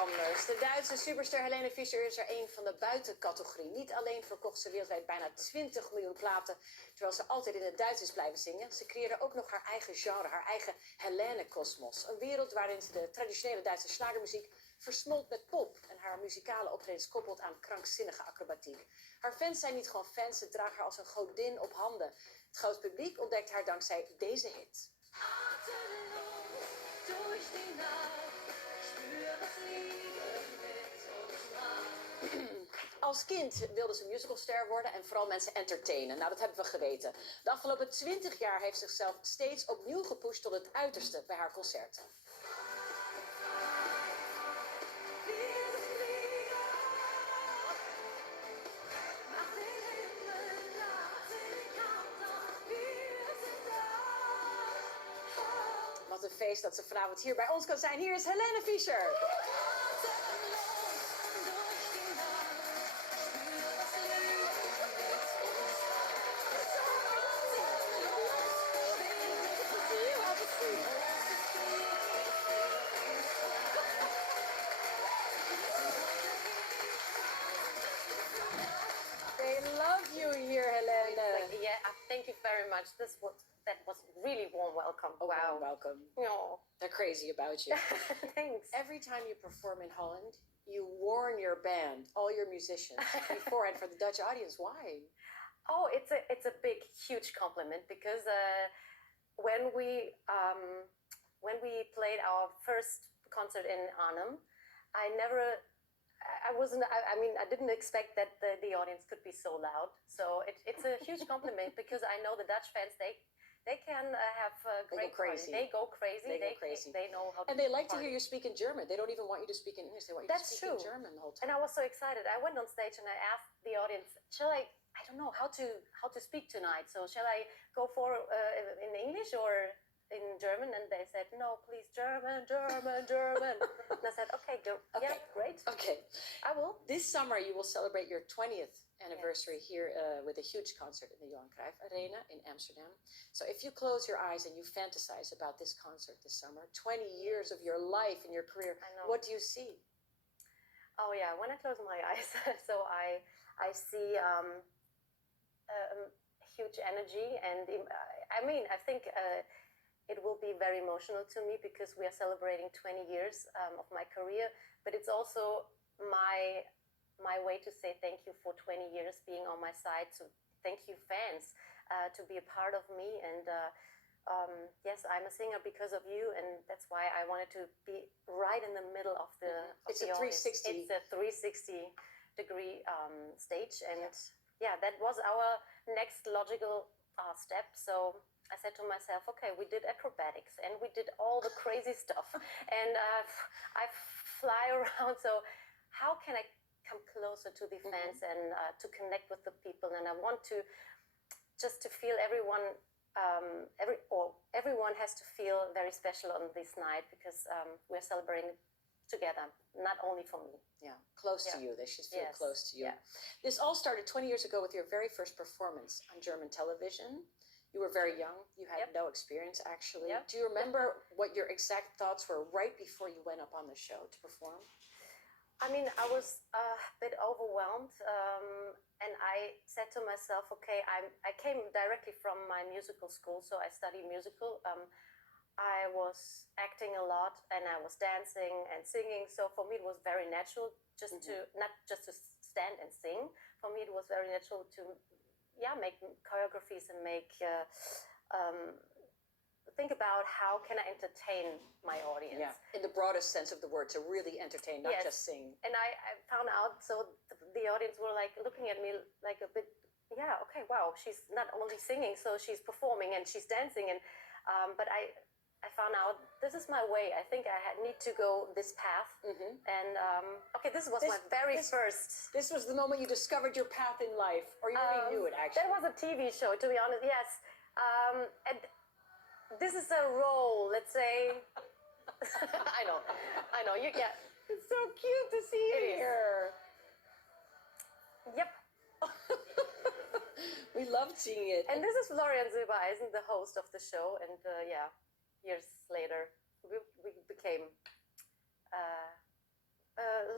anders. De Duitse superster Helene Fischer is er een van de buitencategorie. Niet alleen verkocht ze wereldwijd bijna 20 miljoen platen, terwijl ze altijd in het Duits is blijven zingen. Ze creëerde ook nog haar eigen genre, haar eigen Helene-kosmos. Een wereld waarin ze de traditionele Duitse slagermuziek versmolt met pop en haar muzikale optredens koppelt aan krankzinnige acrobatiek. Haar fans zijn niet gewoon fans, ze dragen haar als een godin op handen. Het grote publiek ontdekt haar dankzij deze hit. Atemlos durch die Nacht, spür das Leben mit uns macht. Als kind wilde ze musicalster worden en vooral mensen entertainen. Nou, dat hebben we geweten. De afgelopen 20 jaar heeft ze zichzelf steeds opnieuw gepusht tot het uiterste bij haar concerten. Wat een feest dat ze vanavond hier bij ons kan zijn. Hier is Helene Fischer. They love you here, Helene. Yeah, thank you very much. That was really warm welcome. Oh, wow. warm welcome. Oh. They're crazy about you. Thanks. Every time you perform in Holland, you warn your band, all your musicians, beforehand for the Dutch audience. Why? Oh, it's a big, huge compliment because when we played our first concert in Arnhem, I didn't expect that the audience could be so loud. So it's a huge compliment because I know the Dutch fans, they can have great fun. They go crazy. They know how to. And they like to hear you speak in German. They don't even want you to speak in English. They want you to speak in German the whole time. And I was so excited. I went on stage and I asked the audience, I don't know how to speak tonight. So shall I go for in English or in German? And they said, no, please, German. And I said, okay, yeah, great. Okay. I will. This summer you will celebrate your 20th anniversary here with a huge concert in the Johan Cruijff Arena in Amsterdam. So if you close your eyes and you fantasize about this concert this summer, 20 years of your life and your career, what do you see? Oh yeah, when I close my eyes, so I see huge energy, and I think it will be very emotional to me because we are celebrating 20 years of my career, but it's also my way to say thank you for 20 years being on my side. So thank you, fans, to be a part of me. And yes, I'm a singer because of you, and that's why I wanted to be right in the middle of the. It's a 360. It's a 360-degree stage, and yeah, that was our next logical step. So I said to myself, okay, we did acrobatics and we did all the crazy stuff, and I fly around. So how can I come closer to the fans and to connect with the people? And I want to just to feel everyone has to feel very special on this night because we're celebrating together, not only for me. Yeah, close to you. They should feel close to you. Yeah. This all started 20 years ago with your very first performance on German television. You were very young. You had no experience, actually. Do you remember what your exact thoughts were right before you went up on the show to perform? I mean, I was a bit overwhelmed, and I said to myself, okay, I came directly from my musical school, so I studied musical. I was acting a lot, and I was dancing and singing, so for me it was very natural just to, not just to stand and sing. For me it was very natural to make choreographies and think about how can I entertain my audience. Yeah, in the broadest sense of the word, to really entertain, not just sing. And I found out, so the audience were like looking at me like a bit, okay, wow, she's not only singing, so she's performing and she's dancing. And but I found out this is my way. I think I need to go this path. And okay, this was my very first. This was the moment you discovered your path in life, or you already knew it, actually. That was a TV show, to be honest, yes. And this is a role, let's say. I know, you get. It's so cute to see you here. Yep. We loved seeing it. And this is Florian Silbereisen, the host of the show, and years later, we became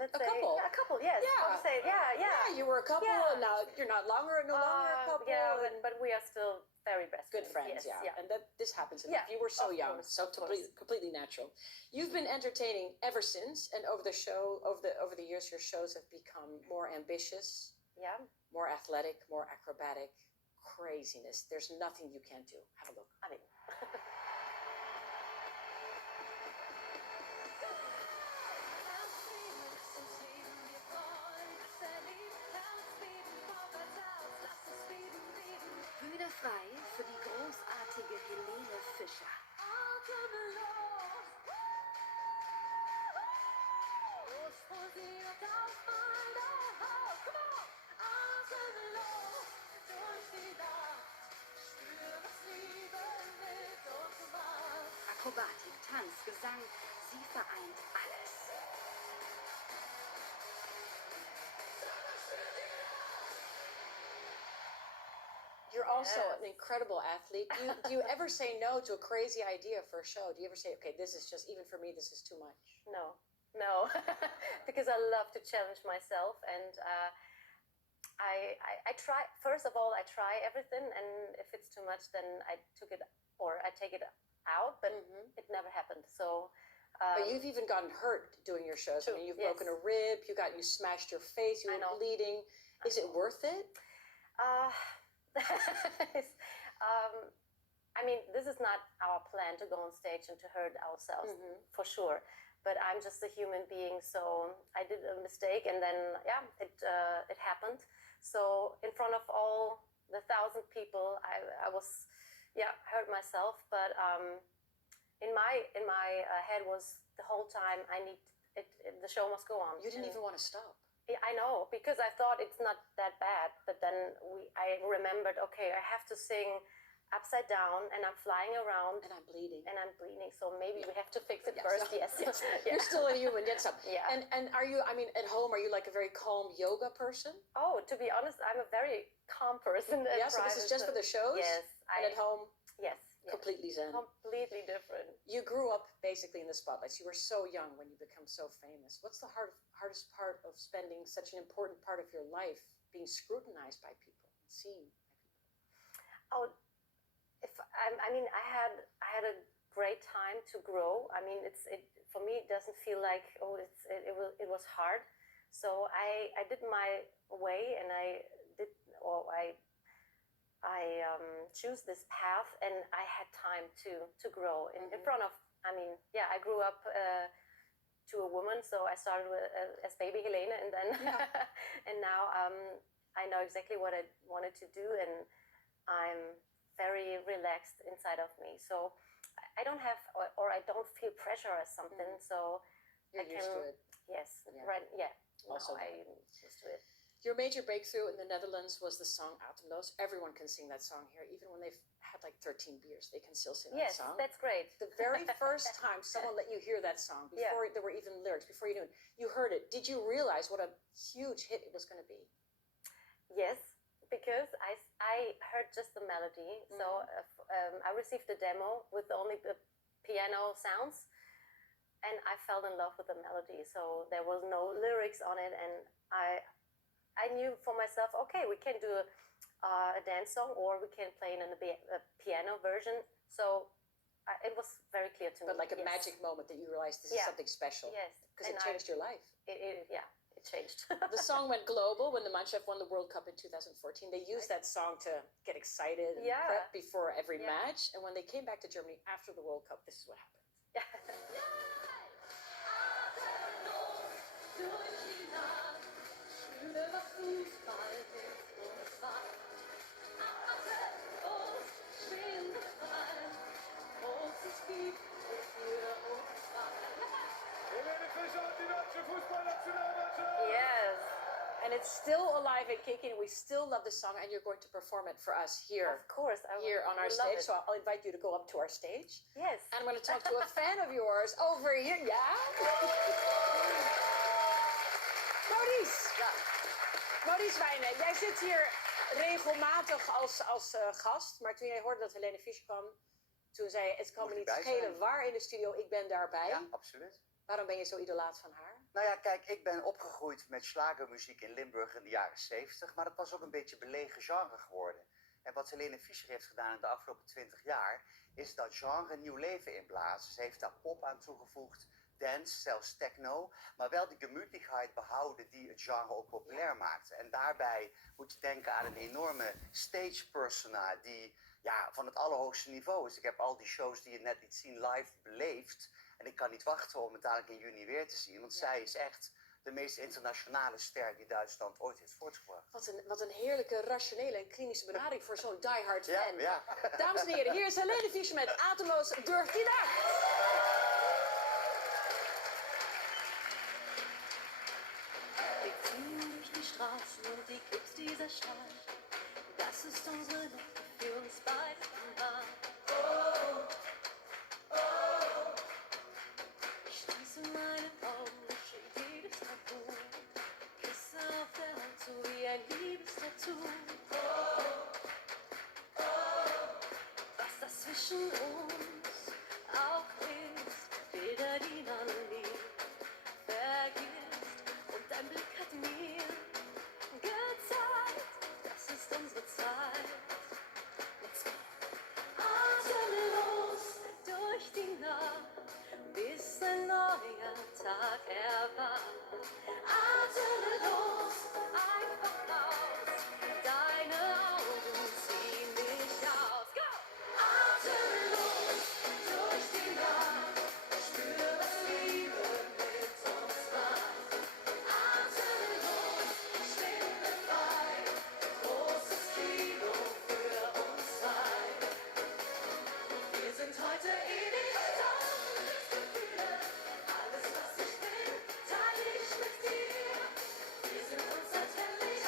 let's A say couple. yeah, a couple. Yes, Yeah. I would say Yeah, you were a couple, Yeah. and now you're no longer a couple. Yeah, and but we are still very best good friends. Yes, Yeah, and this happens enough. Yeah, You were so of young, course, so of course. completely natural. You've been entertaining ever since, and over the years, your shows have become more ambitious, Yeah. more athletic, more acrobatic. Craziness. There's nothing you can't do. Have a look. I mean, Bühne frei für die großartige Helene Fischer. Atemlos. Los posiert auf meine Haut. Come on. Atemlos durch die Nacht. Spür, was Liebe mit uns macht. Akrobatik, Tanz, Gesang, sie vereint alles. You're also Yes. an incredible athlete. Do you ever say no to a crazy idea for a show? Do you ever say, okay, this is just, even for me, this is too much? No, because I love to challenge myself, and I try. First of all, I try everything, and if it's too much, then I take it out. But it never happened. So. But you've even gotten hurt doing your shows. True, I mean, you've yes. broken a rib. You smashed your face. You I were know. bleeding. Is it worth it? I mean, this is not our plan to go on stage and to hurt ourselves, for sure. But I'm just a human being, so I did a mistake, and then it happened. So in front of all the 1,000 people, I was hurt myself. But in my head was the whole time the show must go on. You didn't even want to stop. Yeah, I know, because I thought it's not that bad, but then I remembered, okay, I have to sing upside down, and I'm flying around, And I'm bleeding. so maybe we have to fix it Yeah, first. so- Yes. You're still a human. Yes. Yeah. And are you? I mean, at home, are you like a very calm yoga person? Oh, to be honest, I'm a very calm person. Yeah. So this is just for the shows. Yes. And at home, Yes. completely zen. Completely different. You grew up basically in the spotlights. You were so young when you become so famous. What's the hardest part of spending such an important part of your life being scrutinized by people and seen by people? Oh, I mean, I had a great time to grow. I mean, for me, it doesn't feel like it was hard. So I did my way, and I choose this path, and I had time to grow in front of. I mean, I grew up to a woman, so I started as baby Helene, and then and now I know exactly what I wanted to do, and I'm very relaxed inside of me. So I don't have, or I don't feel pressure as something. So You're used to it. Yes, Yeah. right. Yeah. Also I'm used to it. Your major breakthrough in the Netherlands was the song Atemlos. Everyone can sing that song here. Even when they've had like 13 beers, they can still sing that Yes, song. that's great. The very first time someone let you hear that song, before there were even lyrics, before you knew it, you heard it. Did you realize what a huge hit it was going to be? Yes, because I heard just the melody. So I received the demo with only the piano sounds, and I fell in love with the melody. So there was no lyrics on it, and I knew for myself, okay, we can do a dance song, or we can play it in a piano version. So it was very clear to me. But like a magic moment that you realized this is something special. Yes. Because it changed your life. It changed. The song went global when the Mannschaft won the World Cup in 2014. They used that song to get excited and prep before every match. And when they came back to Germany after the World Cup, this is what happened. Helene Fischer und die deutsche Fußballnationalmannschaft. Yes. And it's still alive and kicking. We still love the song, and you're going to perform it for us here. Of course. Here on our would love stage. it. So I'll invite you to go up to our stage. Yes. And I'm going to talk to a fan of yours over here. Yeah? Maurice. Maurice Wijnen, jij zit hier regelmatig als gast. Maar toen jij hoorde dat Helene Fischer kwam, toen zei je, het kan me niet schelen waar in de studio, ik ben daarbij. Ja, absoluut. Waarom ben je zo idolaat van haar? Nou ja, kijk, ik ben opgegroeid met schlagermuziek in Limburg in de jaren 70, maar dat was ook een beetje een belegen genre geworden. En wat Helene Fischer heeft gedaan in de afgelopen 20 jaar, is dat genre nieuw leven inblazen. Ze heeft daar pop aan toegevoegd, dance, zelfs techno, maar wel die gemütlichheid behouden die het genre ook populair maakte. En daarbij moet je denken aan een enorme stage persona die van het allerhoogste niveau is. Ik heb al die shows die je net liet zien live beleefd. En ik kan niet wachten om het dadelijk in juni weer te zien. Want zij is echt de meest internationale ster die Duitsland ooit heeft voortgebracht. Wat een heerlijke, rationele en klinische benadering voor zo'n diehard fan. Ja. Dames en heren, hier is Helene Fischer met Atemlos. Durft die daar? Wir ziehen durch die Straßen und die Clips dieser Stadt. Das ist unsere Liebe für uns beide war. Ich schließe meine Augen, schrieb jedes Tabu. Küsse auf der Hand, so wie ein Liebestattoo. Was das zwischen uns auch ist, Bilder, die man nie vergisst. Und dein Blick hat mir gezeigt, das ist unsere Zeit. Let's go. Atemlos durch die Nacht, bis ein neuer Tag erwacht. Atemlos, einfach raus, deine Augen ziehen mich aus. Go! Atemlos durch die Nacht, spür, was Liebe mit uns macht. Atemlos, schwinde frei, großes Kino für uns zwei. Wir sind heute ewig tausend Gefühle, alles was ich will, teile ich mit dir. Wir sind unzertrennlich,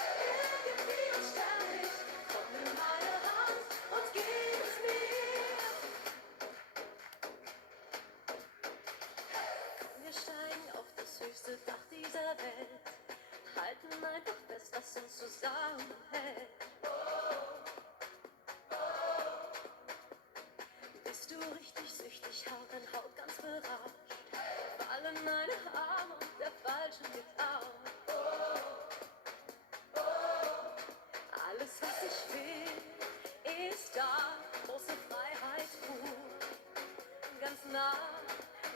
irgendwie unsterblich, komm in meine Hand und gib es mir. Wir steigen auf das höchste Dach dieser Welt, halten einfach fest, was uns zusammenhält. Bist du richtig süchtig, hau dein Haut ganz berauscht, fallen meine Arme und der Falsche mit auf. Alles, was ich will, ist da, große Freiheit pur, ganz nah,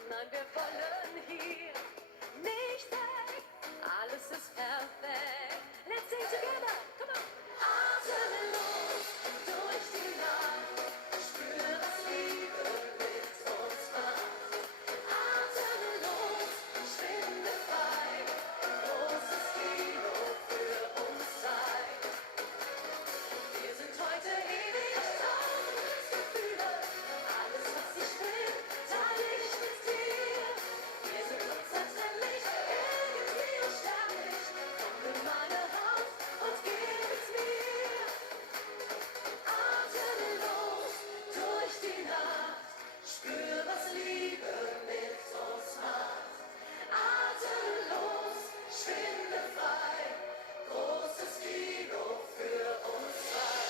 nein, wir wollen hier nicht weg, alles ist perfekt. Let's sing together, come on! Atemlos durch die Nacht, spür, was Liebe mit uns macht. Atemlos, schwinde frei, großes Kino für uns zwei. Wir sind heute ewig tausend Gefühle, alles was ich will, teile ich mit dir. Wir sind unzertrennlich, irgendwie unsterblich, komm in meine Hand und gib es mir. Atemlos durch die Nacht, spür, was Liebe mit uns macht. Atemlos, schwinde frei, großes Kino für uns zwei.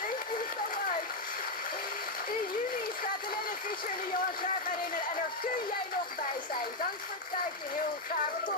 Thank you so much. In juni staat Helene Fischer in de Johan Cruijff Arena en daar kun jij nog bij zijn. Dank voor het kijken, heel graag tot